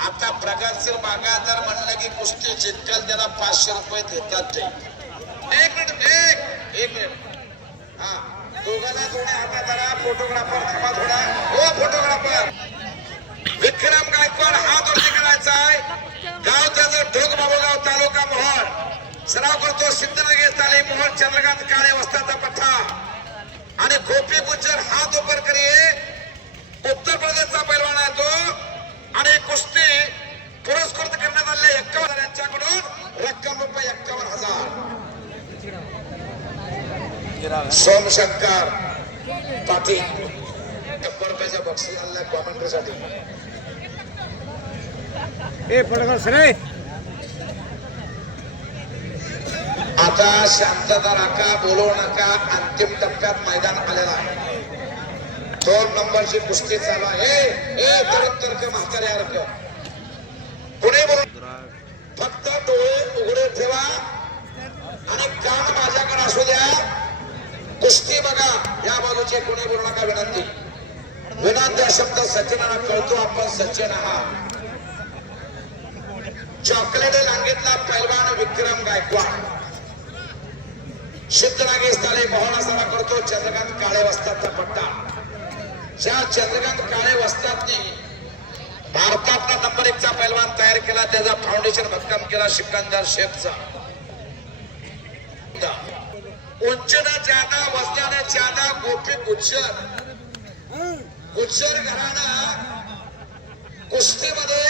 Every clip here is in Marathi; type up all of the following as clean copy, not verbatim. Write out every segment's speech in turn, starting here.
आता प्रगतशील बागायतदार म्हणलं की कुस्ती जिंकल त्याला 500 रुपये देतात ते. एक मिनिट हा दोघांना थोडे हातात धरा. फोटोग्राफर थांबा थोडा. हो फोटोग्राफर विक्रम गायकवाड हात वरती करायचा आहे. गाव त्याचं ढोक बाबूगाव तालुका मोहोळ. सराव करतो सिद्धनगर ताली मोहोळ चंद्रकांत काळे वस्ताचा पठ्ठा आणि गोपी गुज्जर हात ऊपर करिये. उत्तर प्रदेशचा पैलवान आहे तो आणि कुस्ती पुरस्कृत करण्यात आले 51 यांच्याकडून रक्कम रुपये 51,000. सोमशंकर पाटील 100 रुपयाच्या बक्षीस आणलं कॉमेंट्रीसाठी. आता शांतता राखा, बोलवू नका. अंतिम टप्प्यात मैदान आलेला आहे. 2 नंबरची कुस्ती चालू आहे. तर्क म्हाताऱ्या रक्कम पुणे बोलून फक्त डोळे उघडे ठेवा आणि कान माझ्याकडे असू द्या. कुस्ती बघा. या बाजूचे कोणी बोलू नका. विनंती शब्द सचिनाला कळतो. आपण सचिन आहात. चॉकलेट लांगीतला पैलवान विक्रम गायकवाड. सिद्धनागेश ताले मोहोळा सभा करतो चंद्रकांत काळे वस्तादचा पट्टा. ज्या चंद्रकांत काळे वस्तादने भारतातला नंबर 1 चा पैलवान तयार केला, त्याचा फाउंडेशन भक्कम केला सिकंदर शेखचा. उंचीनं ज्यादा वजनाने ज्यादा गोपी गुज्जर घराणा कुस्तीमध्ये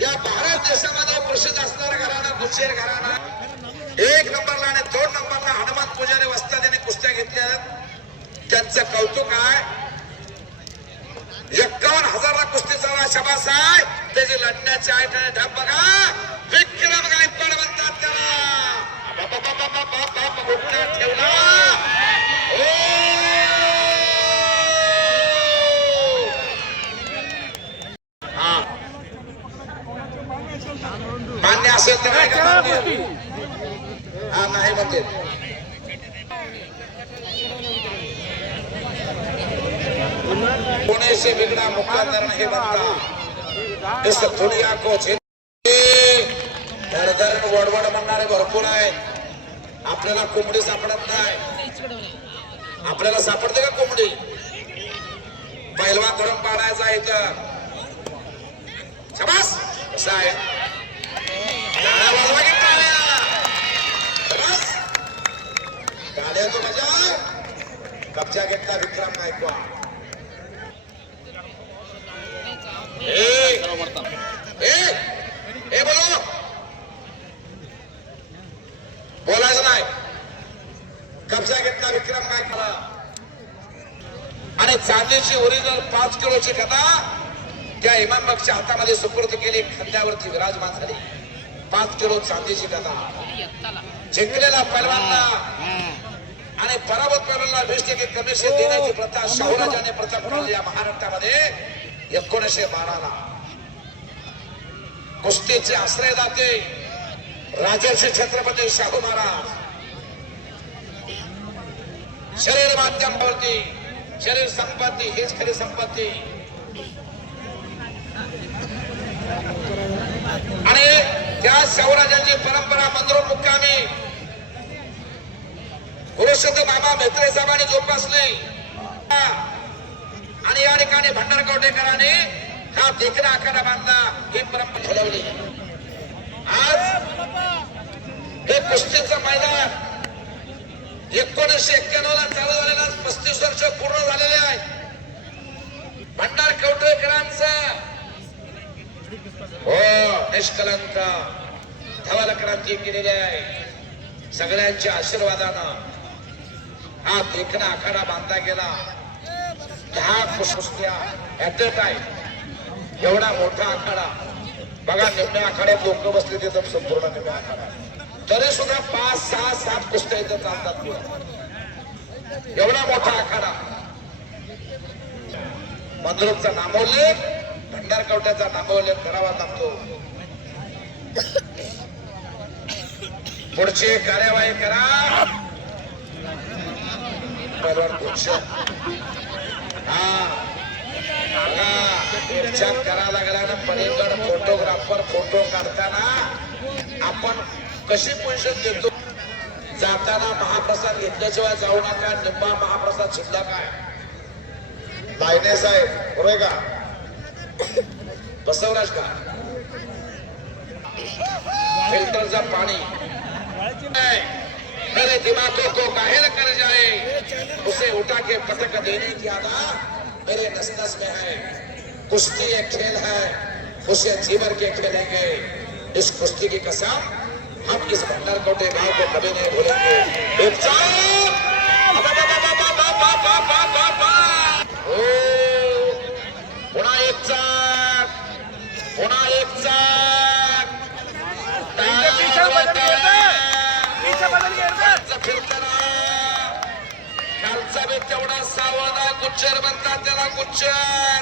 या भारत देशामध्ये प्रसिद्ध असणारा घराणा गुज्जर घराणा 1 नंबरला आणि 2 नंबरला हनुमान पुजारी वस्ताद यांनी कुस्त्या घेतल्या. त्यांचं कौतुक आहे. 51,000 कुस्तीचा शबास आहे. त्याची लढण्याची आहे ढब बघा. विक्रम गायकवाड म्हणतात त्याला. ठेवला मान्य असेल तर नाही म्हणते. पुणे से बिगड़ा मुकद्दर नहीं बनता. इस दुनिया को धडधड वडवड म्हणणारे भरपूर आहेत. आपल्याला कोंबडी सापडत नाही. आपल्याला सापडते का कोंबडी? पैलवान धरून पाडायचा इथं. शाबास. कसा आहे गाड्या तो मजा. कब्जा घेतला विक्रम गायकवाड. बोलो बोलायचं नाही. कब्जा घेतला विक्रम गायकवाड आणि चांदीची ओरिजिनल 5 किलोची गदा त्या इमाम बक्षच्या हातामध्ये सुपूर्द केली. खांद्यावरती विराजमान झाली. 5 किलो चांदीची गदा. जिंकलेला पैलवानला आणि पराभूत पैलवानला 20% कमिशन देण्याची प्रथा शाहूराजाने प्रथम ठेवली या महाराष्ट्रामध्ये 1912 ला. कुस्तीचे आश्रयदाते राजर्षी छत्रपती शाहू महाराज. शरीर माध्यमावरती शरीर संपत्ती हीच खरी संपत्ती. आणि त्या शाहूराजांची परंपरा मंदिर मुक्कामी गुरुशब्द बाबा मेत्रे साहेबांनी जोपासली. आणि या ठिकाणी भंडार कवटेकरांनी हा देखणा आखाडा बांधला. ही परंपरा ठरवली. आज हे कुस्तीचं मैदान 1991 ला चालू झालेला 35 वर्ष पूर्ण झालेले आहे. भंडार कवटेकरांचा हो निष्कलंक धवल क्रांती केलेली आहे. सगळ्यांच्या आशीर्वादानं हा देखणा आखाडा बांधला गेला. 10 कुस्त्या ऍट अ टाइम. एवढा मोठा आखाडा बघा. निम्म्या आखाड्यात लोक बसले ते संपूर्ण निम्म्या आखाडा तरी सुद्धा 5, 6, 7 कुस्त्या इथं चालतात. एवढा मोठा आखाडा. मंद्रुपचा नामोल्लेख भंडार कवट्याचा नामोल्लेख करावा लागतो. पुढची कार्यवाही करा. हा विचार करायला लागला ना पलीकड फोटोग्राफर फोटो काढताना आपण कशी पोझिशन घेतो. जाताना महाप्रसाद घेतल्याशिवाय जाऊ नका. निंबा महाप्रसाद शिल्लक आहे. लायने साहेब बरोबर का बसवराज का फिल्टरचा पाणी मेरे दिमागों को काहिल कर जाए उसे उठा के पटक देने की आदा मेरे नस नस में है. कुश्ती एक खेल है उसे जीवर के खेलेंगे. इस कुश्ती की कसम हम इस भंडारकोटे गांव को कभी नहीं भूलेंगे. एक पुन्हा एक चाक पुन्हा एक चाक फिल्टर खालचा बी तेवढा सावधा गुच्चर म्हणतात त्याला गुच्चर.